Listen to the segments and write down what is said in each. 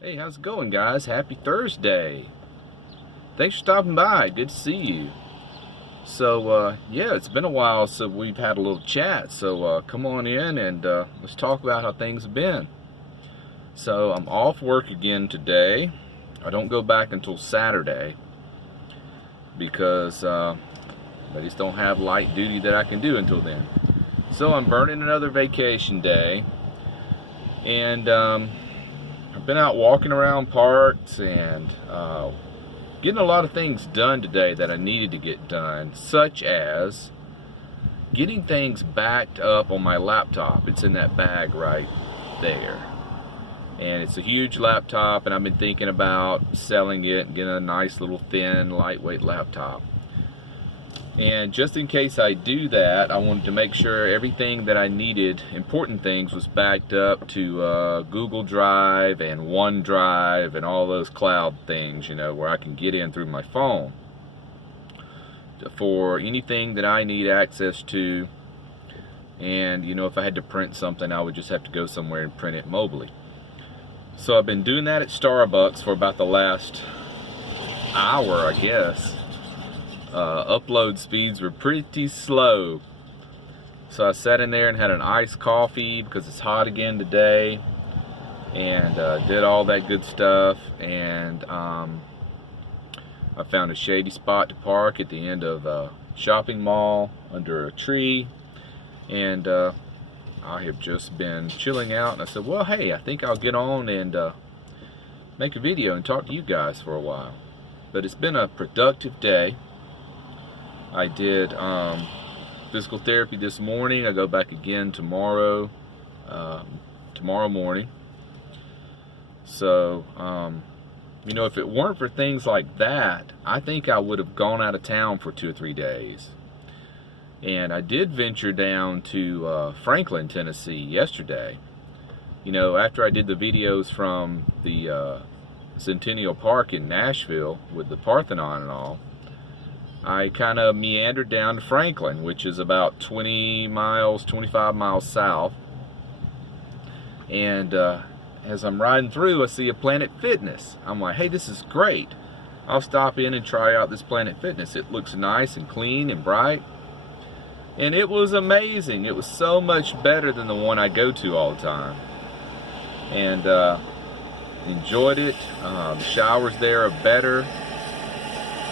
Hey, how's it going, guys? Happy Thursday. Thanks for stopping by. Good to see you. So, yeah, it's been a while since we've had a little chat. So, come on in and let's talk about how things have been. So, I'm off work again today. I don't go back until Saturday because I just don't have light duty that I can do until then. So, I'm burning another vacation day. And I've been out walking around parks and getting a lot of things done today that I needed to get done, such as getting things backed up on my laptop. It's in that bag right there. And it's a huge laptop, and I've been thinking about selling it and getting a nice little thin, lightweight laptop. And just in case I do that, I wanted to make sure everything that I needed, important things, was backed up to Google Drive and OneDrive and all those cloud things, where I can get in through my phone for anything that I need access to. And, if I had to print something, I would just have to go somewhere and print it mobily. So I've been doing that at Starbucks for about the last hour, I guess. Upload speeds were pretty slow, so I sat in there and had an iced coffee because it's hot again today, and did all that good stuff. And I found a shady spot to park at the end of a shopping mall under a tree, and I have just been chilling out, and I said, well, hey, I think I'll get on and make a video and talk to you guys for a while. But it's been a productive day. I did physical therapy this morning. I go back again tomorrow morning. So, if it weren't for things like that, I think I would have gone out of town for 2 or 3 days. And I did venture down to Franklin, Tennessee yesterday. After I did the videos from the Centennial Park in Nashville with the Parthenon and all, I kind of meandered down to Franklin, which is about 25 miles south. And as I'm riding through, I see a Planet Fitness. I'm like, hey, this is great. I'll stop in and try out this Planet Fitness. It looks nice and clean and bright. And it was amazing. It was so much better than the one I go to all the time. And enjoyed it. The showers there are better.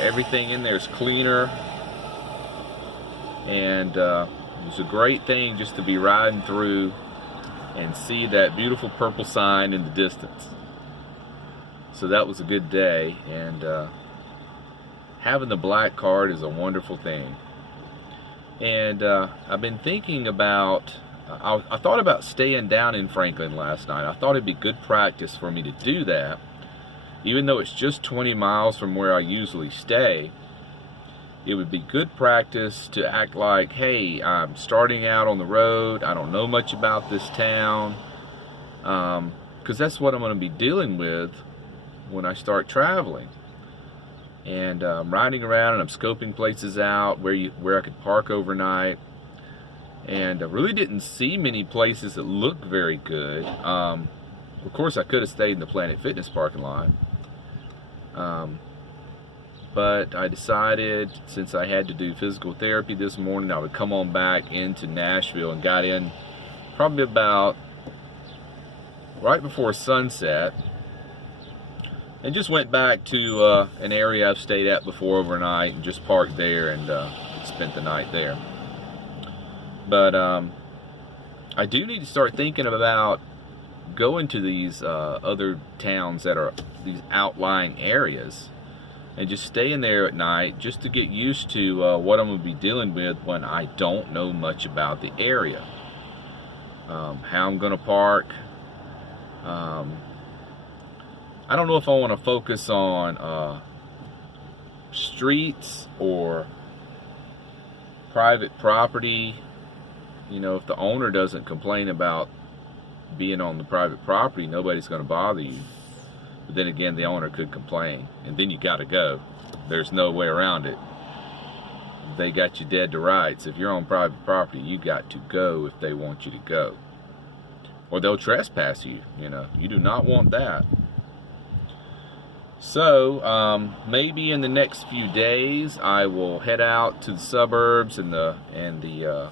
Everything in there is cleaner, and it was a great thing just to be riding through and see that beautiful purple sign in the distance. So that was a good day, and having the black card is a wonderful thing. And I've been thinking about, I thought about staying down in Franklin last night. I thought it'd be good practice for me to do that. Even though it's just 20 miles from where I usually stay, it would be good practice to act like, hey, I'm starting out on the road. I don't know much about this town. Because that's what I'm going to be dealing with when I start traveling. And I'm riding around and I'm scoping places out where I could park overnight. And I really didn't see many places that looked very good. Of course, I could have stayed in the Planet Fitness parking lot. But I decided, since I had to do physical therapy this morning, I would come on back into Nashville, and got in probably about right before sunset, and just went back to an area I've stayed at before overnight and just parked there and spent the night there. But I do need to start thinking about going to these other towns that are these outlying areas and just staying there at night, just to get used to what I'm going to be dealing with when I don't know much about the area. How I'm going to park. I don't know if I want to focus on streets or private property. If the owner doesn't complain about being on the private property, nobody's going to bother you. But then again, the owner could complain, and then you got to go. There's no way around it. They got you dead to rights. If you're on private property, you got to go if they want you to go, or they'll trespass you. You do not want that. So maybe in the next few days I will head out to the suburbs and the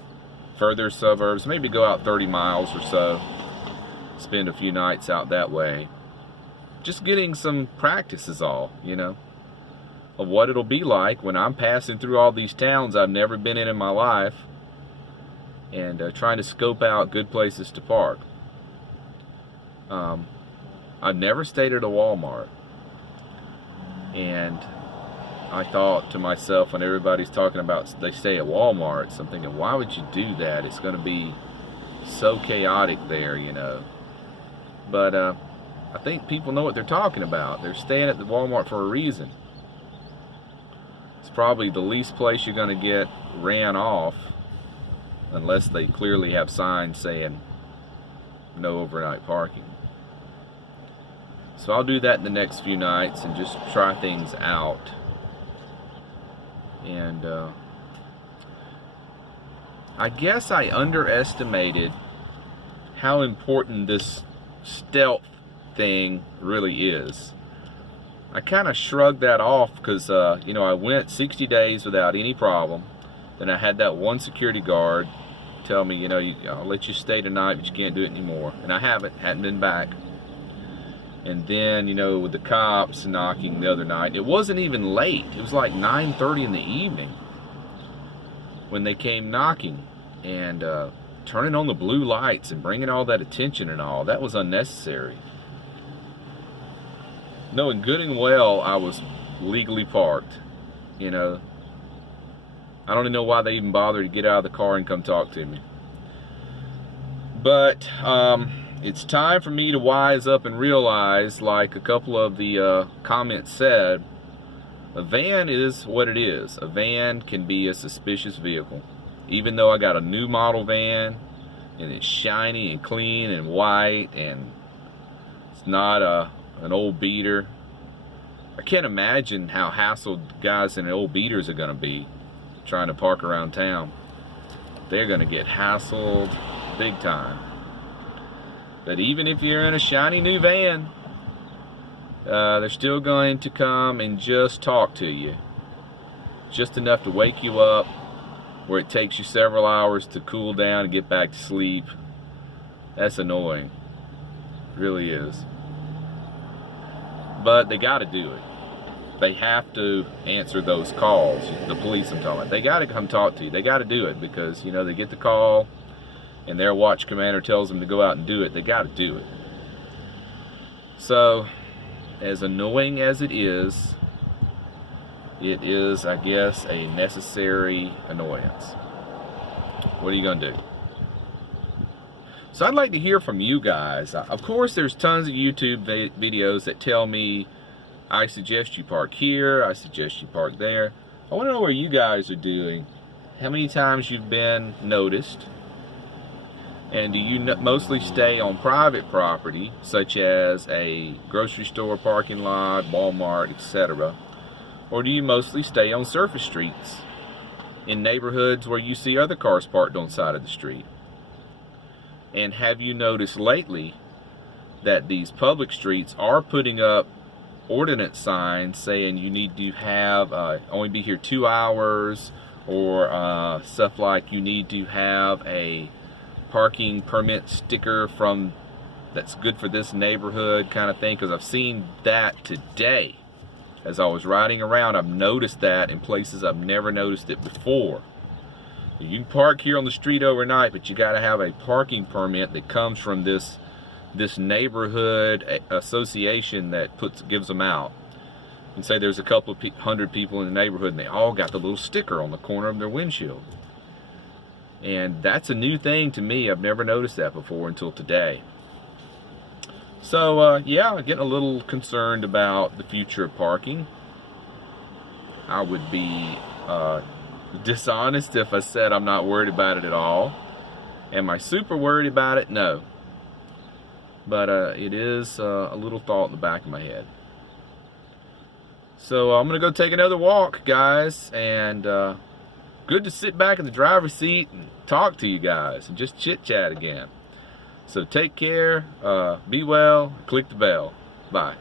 further suburbs. Maybe go out 30 miles or so. Spend a few nights out that way. Just getting some practice is all, you know, of what it'll be like when I'm passing through all these towns I've never been in my life, and trying to scope out good places to park. I've never stayed at a Walmart, and I thought to myself, when everybody's talking about they stay at Walmarts, I'm thinking, why would you do that? It's going to be so chaotic there, you know. But I think people know what they're talking about. They're staying at the Walmart for a reason. It's probably the least place you're going to get ran off, unless they clearly have signs saying no overnight parking. So I'll do that in the next few nights and just try things out. And I guess I underestimated how important this stealth thing really is. I kind of shrugged that off because you know, I went 60 days without any problem. Then I had that one security guard tell me, you know, I'll let you stay tonight, but you can't do it anymore. And I hadn't been back. And then, you know, with the cops knocking the other night, it wasn't even late. It was like 9:30 in the evening when they came knocking, and turning on the blue lights and bringing all that attention and all. That was unnecessary. Knowing good and well I was legally parked, you know. I don't even know why they even bothered to get out of the car and come talk to me. But it's time for me to wise up and realize, like a couple of the comments said, a van is what it is. A van can be a suspicious vehicle. Even though I got a new model van, and it's shiny and clean and white, and it's not an old beater. I can't imagine how hassled guys in old beaters are going to be trying to park around town. They're going to get hassled big time. But even if you're in a shiny new van, they're still going to come and just talk to you. Just enough to wake you up, where it takes you several hours to cool down and get back to sleep. That's annoying. It really is. But they got to do it. They have to answer those calls. The police I'm talking about. They got to come talk to you. They got to do it because, you know, they get the call and their watch commander tells them to go out and do it. They got to do it. So, as annoying as it is, I guess, a necessary annoyance. What are you going to do? So I'd like to hear from you guys. Of course, there's tons of YouTube videos that tell me, I suggest you park here, I suggest you park there. I want to know what you guys are doing. How many times you've been noticed? And do you mostly stay on private property, such as a grocery store parking lot, Walmart, etc.? Or do you mostly stay on surface streets, in neighborhoods where you see other cars parked on the side of the street? And have you noticed lately that these public streets are putting up ordinance signs saying you need to have only be here 2 hours, or stuff like you need to have a parking permit sticker from that's good for this neighborhood kind of thing? Because I've seen that today as I was riding around. I've noticed that in places I've never noticed it before. You can park here on the street overnight, but you got to have a parking permit that comes from this neighborhood association that gives them out. And say there's a couple of hundred people in the neighborhood, and they all got the little sticker on the corner of their windshield. And that's a new thing to me. I've never noticed that before until today. So yeah, I'm getting a little concerned about the future of parking. I would be dishonest if I said I'm not worried about it at all. Am I super worried about it? No. But it is a little thought in the back of my head. So I'm going to go take another walk, guys. And good to sit back in the driver's seat and talk to you guys and just chit-chat again. So take care, be well, click the bell. Bye.